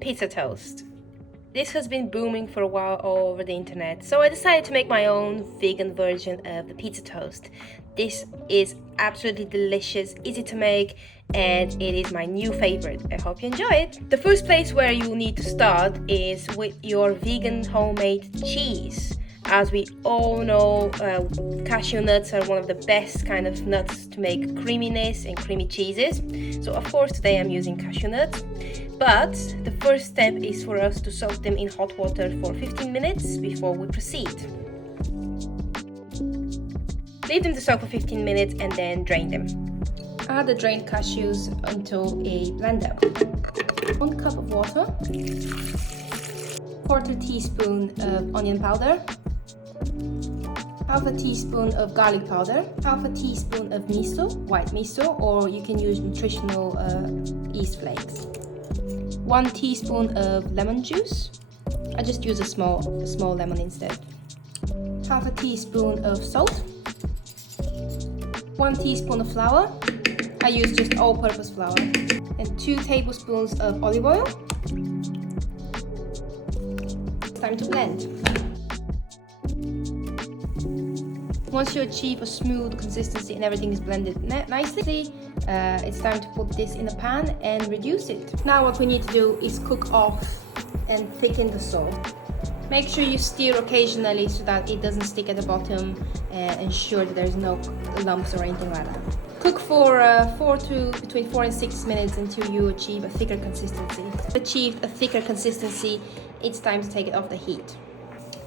pizza toast. This has been booming for a while all over the internet, so I decided to make my own vegan version of the pizza toast. This is absolutely delicious, easy to make, and it is my new favorite. I hope you enjoy it. The first place where you need to start is with your vegan homemade cheese. As we all know, cashew nuts are one of the best kind of nuts to make creaminess and creamy cheeses. So of course today I'm using cashew nuts. But the first step is for us to soak them in hot water for 15 minutes before we proceed. Leave them to soak for 15 minutes and then drain them. Add the drained cashews onto a blender. 1 cup of water, 1/4 teaspoon of onion powder, 1/2 teaspoon of garlic powder, 1/2 teaspoon of miso, white miso, or you can use nutritional yeast flakes. 1 teaspoon of lemon juice. I just use a small lemon instead. 1/2 teaspoon of salt. 1 teaspoon of flour. I use just all-purpose flour. And 2 tablespoons of olive oil. It's time to blend. Once you achieve a smooth consistency and everything is blended nicely, it's time to put this in a pan and reduce it. Now what we need to do is cook off and thicken the sauce. Make sure you stir occasionally so that it doesn't stick at the bottom, and ensure that there's no lumps or anything like that. Cook for between 4 and 6 minutes until you achieve a thicker consistency. Achieved a thicker consistency, it's time to take it off the heat.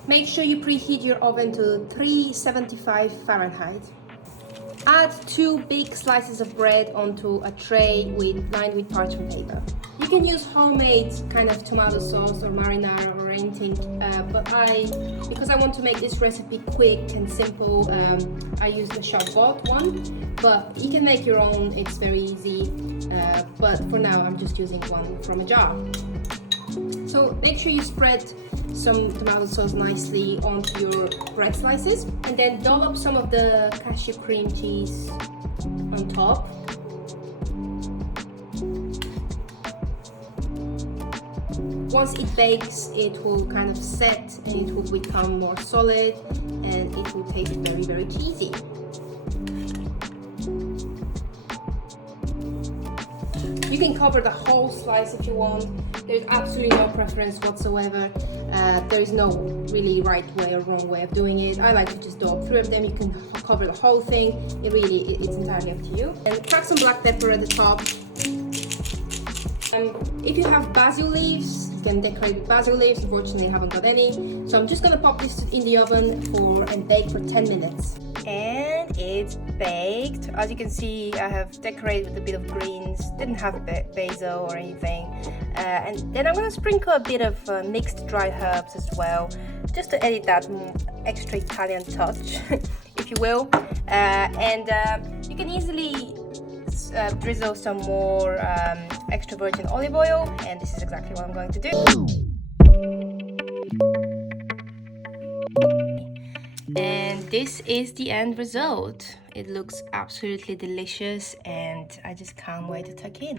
Make sure you preheat your oven to 375 Fahrenheit. Add 2 big slices of bread onto a tray lined with parchment paper. You can use homemade kind of tomato sauce or marinara or anything, but because I want to make this recipe quick and simple, I use the shop-bought one, but you can make your own, it's very easy, but for now I'm just using one from a jar. So make sure you spread some tomato sauce nicely onto your bread slices, and then dollop some of the cashew cream cheese on top. Once it bakes, it will kind of set and it will become more solid, and it will taste very, very cheesy. You can cover the whole slice if you want. There's absolutely no preference whatsoever. There is no really right way or wrong way of doing it. I like to just dollop 3 of them. You can cover the whole thing. It's entirely up to you. And crack some black pepper at the top. If you have basil leaves, you can decorate with basil leaves. Unfortunately, I haven't got any. So I'm just gonna pop this in the oven and bake for 10 minutes. And it's baked. As you can see, I have decorated with a bit of greens. Didn't have basil or anything. And then I'm gonna sprinkle a bit of mixed dry herbs as well, just to add that extra Italian touch, if you will. And you can easily drizzle some more extra virgin olive oil, and this is exactly what I'm going to do. And this is the end result. It looks absolutely delicious, and I just can't wait to tuck in.